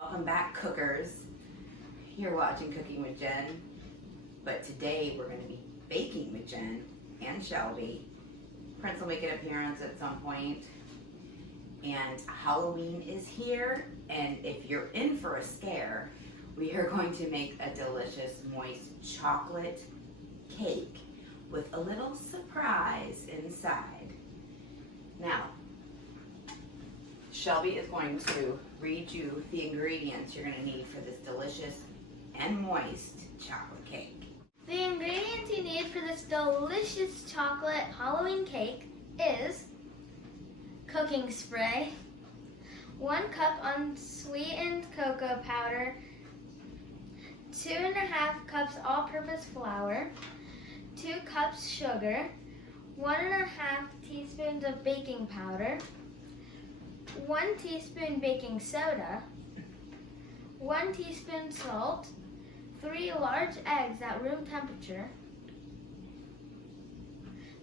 Welcome back, cookers. You're watching Cooking with Jen, but today we're going to be baking with Jen and Shelby. Prince will make an appearance at some point, and Halloween is here, and if you're in for a scare, we are going to make a delicious moist chocolate cake with a little surprise inside. Now, Shelby is going to read you the ingredients you're going to need for this delicious and moist chocolate cake. The ingredients you need for this delicious chocolate Halloween cake is cooking spray, 1 cup unsweetened cocoa powder, 2.5 cups all-purpose flour, 2 cups sugar, 1.5 teaspoons of baking powder, 1 teaspoon baking soda, 1 teaspoon salt, 3 large eggs at room temperature,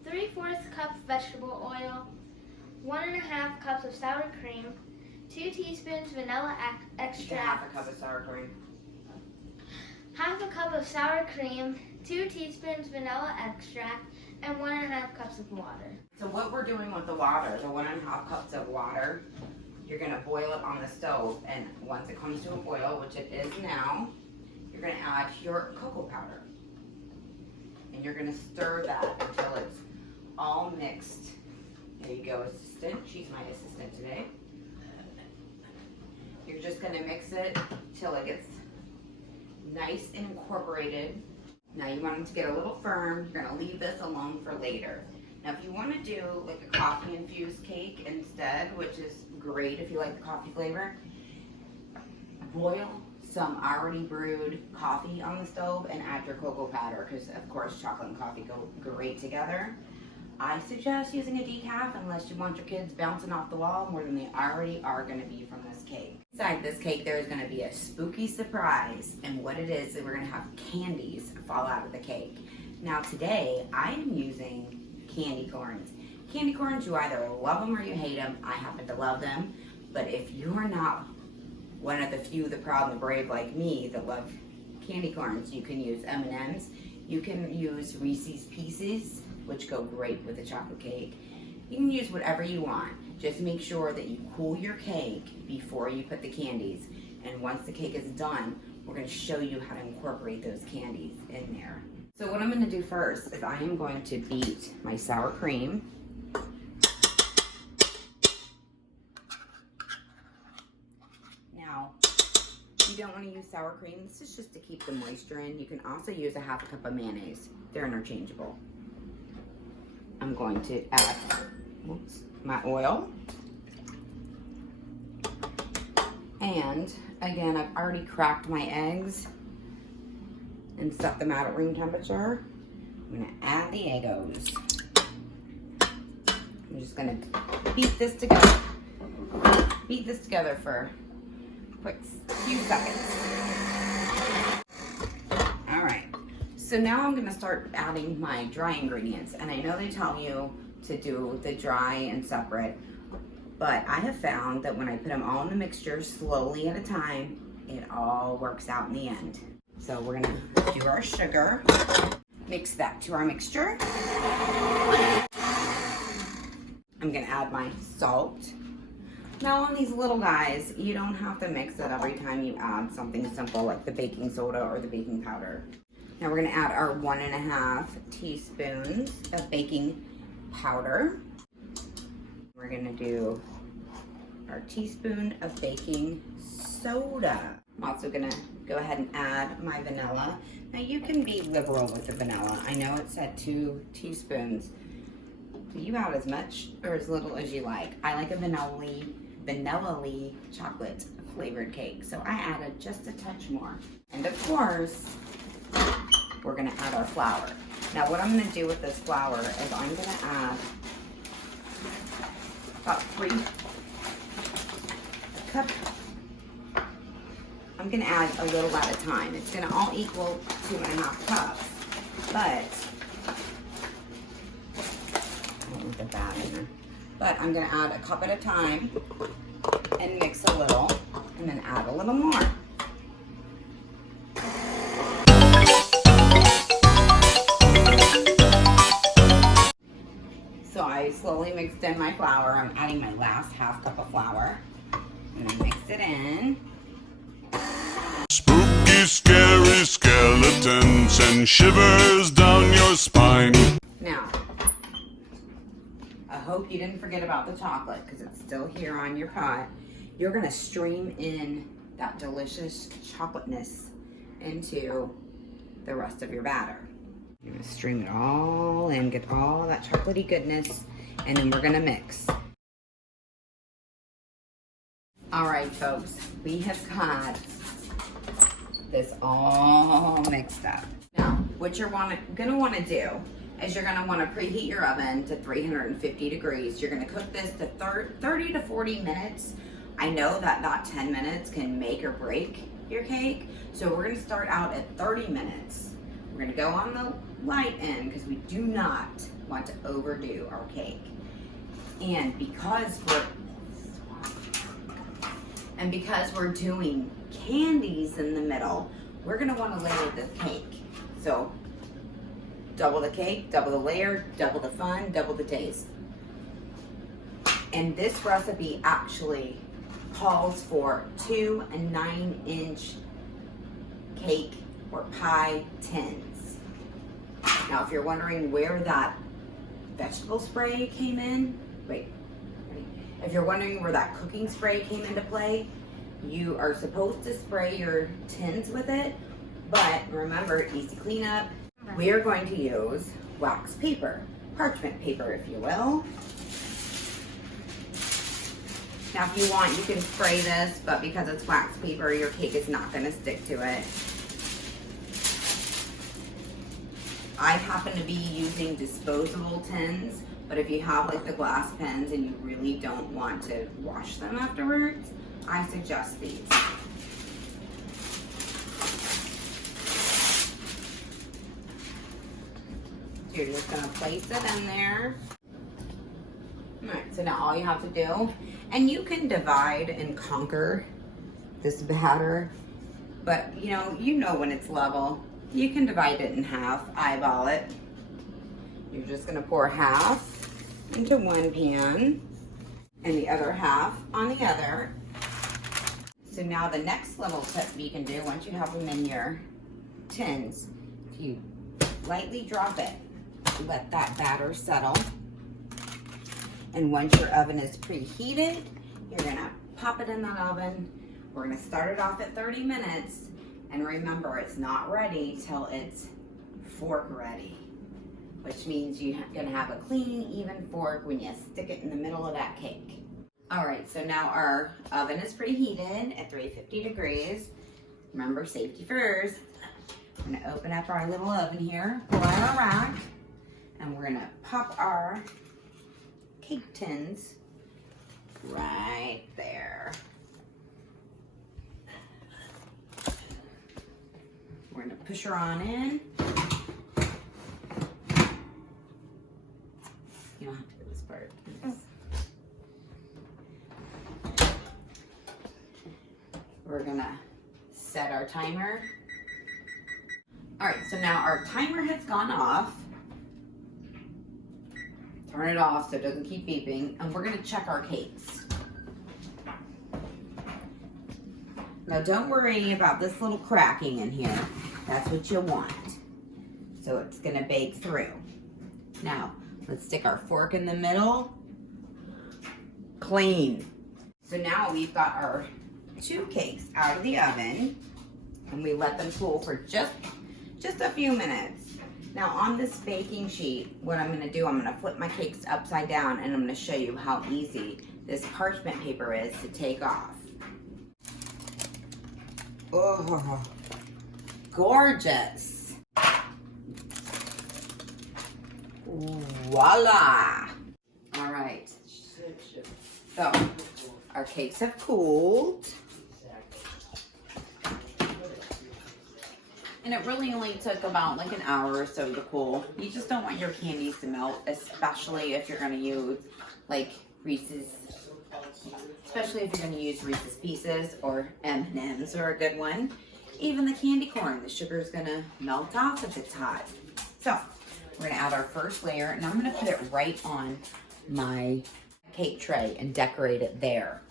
3/4 cup vegetable oil, 1.5 cups of sour cream, 2 teaspoons vanilla extract, Half a cup of sour cream. half a cup of sour cream, 2 teaspoons vanilla extract, and 1.5 cups of water. So what we're doing with the water, the 1.5 cups of water, you're going to boil it on the stove, and once it comes to a boil, which it is now, you're going to add your cocoa powder. And you're going to stir that until it's all mixed. There you go, assistant. She's my assistant today. You're just going to mix it till it gets nice and incorporated. Now you want it to get a little firm. You're going to leave this alone for later. Now if you want to do like a coffee infused cake instead, which is great if you like the coffee flavor, boil some already brewed coffee on the stove and add your cocoa powder, because of course chocolate and coffee go great together. I suggest using a decaf unless you want your kids bouncing off the wall more than they already are going to be from this cake. Inside this cake there is going to be a spooky surprise, and what it is that we're going to have candies fall out of the cake. Now today I am using candy corns. Candy corns, you either love them or you hate them. I happen to love them, but if you're not one of the few, the proud and the brave like me that love candy corns, you can use M&Ms. You can use Reese's Pieces, which go great with the chocolate cake. You can use whatever you want. Just make sure that you cool your cake before you put the candies. And once the cake is done, we're going to show you how to incorporate those candies in there. So what I'm going to do first is I am going to beat my sour cream. Now, you don't want to use sour cream. This is just to keep the moisture in. You can also use a 1/2 cup of mayonnaise. They're interchangeable. I'm going to add my oil. And again, I've already cracked my eggs and set them out at room temperature. I'm going to add the Eggos. I'm just going to beat this together. Beat this together for a quick few seconds. All right. So now I'm going to start adding my dry ingredients. And I know they tell you to do the dry and separate, but I have found that when I put them all in the mixture slowly at a time, it all works out in the end. So we're going to do our sugar, mix that to our mixture. I'm going to add my salt. Now on these little guys, you don't have to mix it every time you add something simple like the baking soda or the baking powder. Now we're going to add our 1.5 teaspoons of baking powder. We're going to do our teaspoon of baking soda. I'm also going to go ahead and add my vanilla. Now you can be liberal with the vanilla. I know it said 2 teaspoons. So you add as much or as little as you like. I like a vanilla-y chocolate flavored cake, so I added just a touch more. And of course, we're going to add our flour. Now what I'm going to do with this flour is I'm going to add about 3 cups. I'm going to add a little at a time. It's going to all equal 2.5 cups, but I don't want the bad in there. But I'm going to add a cup at a time and mix a little. and then add a little more. So I slowly mixed in my flour. I'm adding my last half cup of flour. I'm gonna mix it in. Spooky, scary skeletons and shivers down your spine. Now, I hope you didn't forget about the chocolate because it's still here on your pot. You're gonna stream in that delicious chocolateness into the rest of your batter. You're gonna stream it all in, get all that chocolatey goodness, and then we're gonna mix. All right, folks, we have got this all mixed up. Now, what you're gonna wanna do is you're gonna wanna preheat your oven to 350 degrees. You're gonna cook this to 30 to 40 minutes. I know that 10 minutes can make or break your cake, so we're gonna start out at 30 minutes. We're gonna go on the light end because we do not want to overdo our cake. And because we're doing candies in the middle, we're gonna want to layer the cake. So double the cake, double the layer, double the fun, double the taste. And this recipe actually calls for 2 9-inch cake or pie tins. Now, if you're wondering where that vegetable spray came in, if you're wondering where that cooking spray came into play, you are supposed to spray your tins with it, but remember, easy cleanup. We are going to use wax paper, parchment paper, if you will. Now, if you want, you can spray this, but because it's wax paper, your cake is not going to stick to it. I happen to be using disposable tins, but if you have like the glass pens and you really don't want to wash them afterwards, I suggest these. You're just gonna place it in there. All right, so now all you have to do, and you can divide and conquer this batter, but you know when it's level, you can divide it in half, eyeball it. You're just gonna pour half into one pan and the other half on the other. So now the next little tip you can do once you have them in your tins, you lightly drop it, let that batter settle. And once your oven is preheated, you're gonna pop it in that oven. We're gonna start it off at 30 minutes. And remember, it's not ready till it's fork ready, which means you're gonna have a clean, even fork when you stick it in the middle of that cake. All right, so now our oven is preheated at 350 degrees. Remember, safety first. I'm gonna open up our little oven here, pull out our rack, and we're gonna pop our cake tins right there. We're gonna push her on in. You don't have to do this part. We're gonna set our timer. All right, so now our timer has gone off. Turn it off so it doesn't keep beeping, and we're gonna check our cakes. Now don't worry about this little cracking in here. That's what you want. So it's gonna bake through. Now, let's stick our fork in the middle. Clean. So now we've got our 2 cakes out of the oven, and we let them cool for just a few minutes. Now on this baking sheet, what I'm gonna do, I'm gonna flip my cakes upside down, and I'm gonna show you how easy this parchment paper is to take off. Oh, gorgeous. Voila. All right. So, our cakes have cooled. And it really only took about like an hour or so to cool. You just don't want your candies to melt, especially if you're gonna use like Reese's especially if you're going to use Reese's Pieces or M&M's are a good one. Even the candy corn, the sugar is going to melt off if it's hot. So we're going to add our first layer, and I'm going to put it right on my cake tray and decorate it there.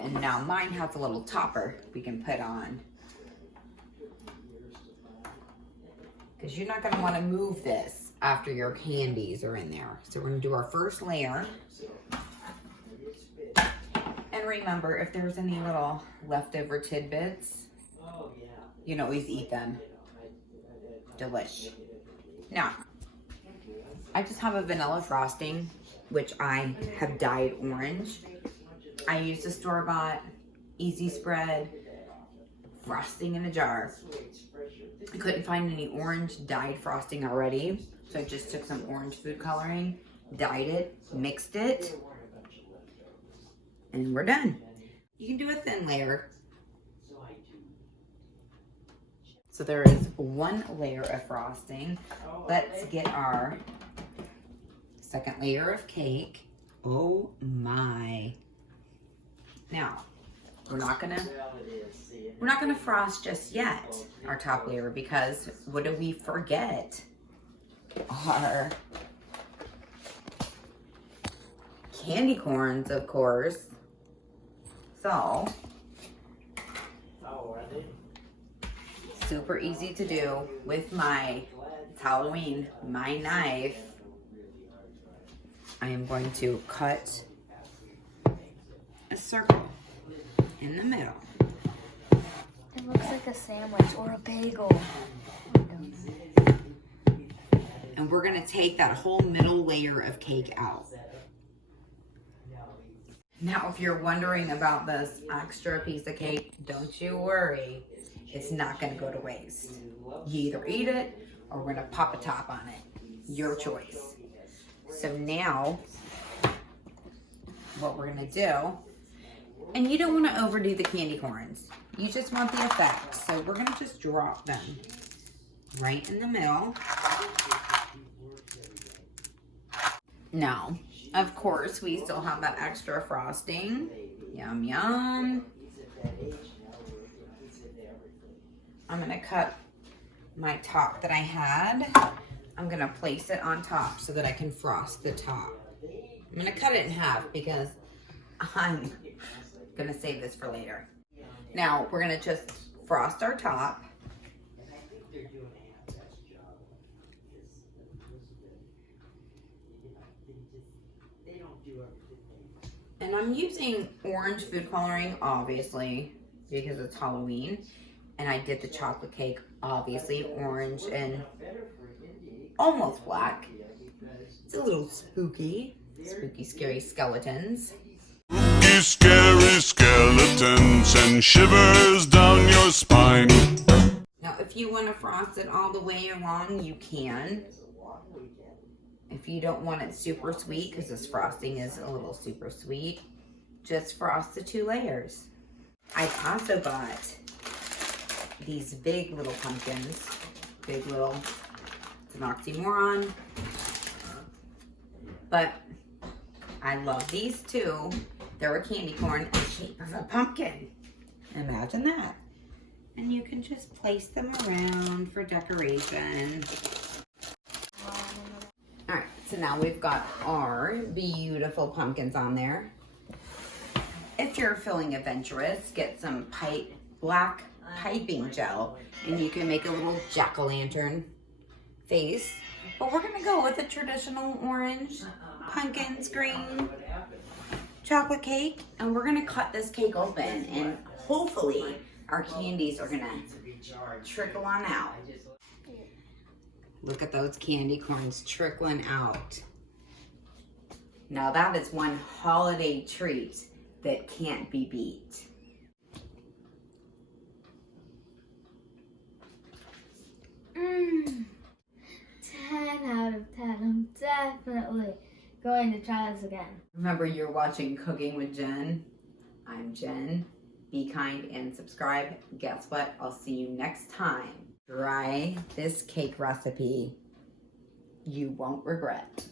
And now mine has a little topper we can put on, because you're not going to want to move this after your candies are in there. So we're going to do our first layer. And remember, if there's any little leftover tidbits, you can always eat them. Delish. Now, I just have a vanilla frosting, which I have dyed orange. I used a store-bought Easy Spread frosting in a jar. I couldn't find any orange dyed frosting already, so I just took some orange food coloring, dyed it, mixed it, and we're done. You can do a thin layer. So there is one layer of frosting. Let's get our second layer of cake. Oh my. Now, we're not gonna frost just yet, our top layer, because what did we forget? Our candy corns, of course. So, super easy to do with my Halloween, my knife. I am going to cut a circle in the middle. It looks like a sandwich or a bagel. And we're gonna take that whole middle layer of cake out. Now, if you're wondering about this extra piece of cake, don't you worry. It's not gonna go to waste. You either eat it or we're gonna pop a top on it. Your choice. So now, what we're gonna do, and you don't wanna overdo the candy corns. You just want the effect. So we're gonna just drop them right in the middle. Now, of course, we still have that extra frosting. Yum, yum. I'm gonna cut my top that I had. I'm gonna place it on top so that I can frost the top. I'm gonna cut it in half because I'm gonna save this for later. Now, we're gonna just frost our top. And I'm using orange food coloring, obviously, because it's Halloween. And I did the chocolate cake, obviously, orange and almost black. It's a little spooky. Spooky, scary skeletons. Spooky, scary skeletons and shivers down your spine. Now, if you want to frost it all the way along, you can. If you don't want it super sweet, because this frosting is a little super sweet, just frost the 2 layers. I also got these big little pumpkins. Big little, it's an oxymoron. But I love these too. They're a candy corn in the shape of a pumpkin. Imagine that. And you can just place them around for decoration. Alright, so now we've got our beautiful pumpkins on there. If you're feeling adventurous, get some black piping gel and you can make a little jack-o'-lantern face. But we're gonna go with a traditional orange, pumpkins, green, chocolate cake, and we're gonna cut this cake open, and hopefully our candies are gonna trickle on out. Look at those candy corns trickling out. Now that is one holiday treat that can't be beat. Mmm. 10 out of 10. I'm definitely going to try this again. Remember, you're watching Cooking with Jen. I'm Jen. Be kind and subscribe. Guess what? I'll see you next time. Try this cake recipe. You won't regret.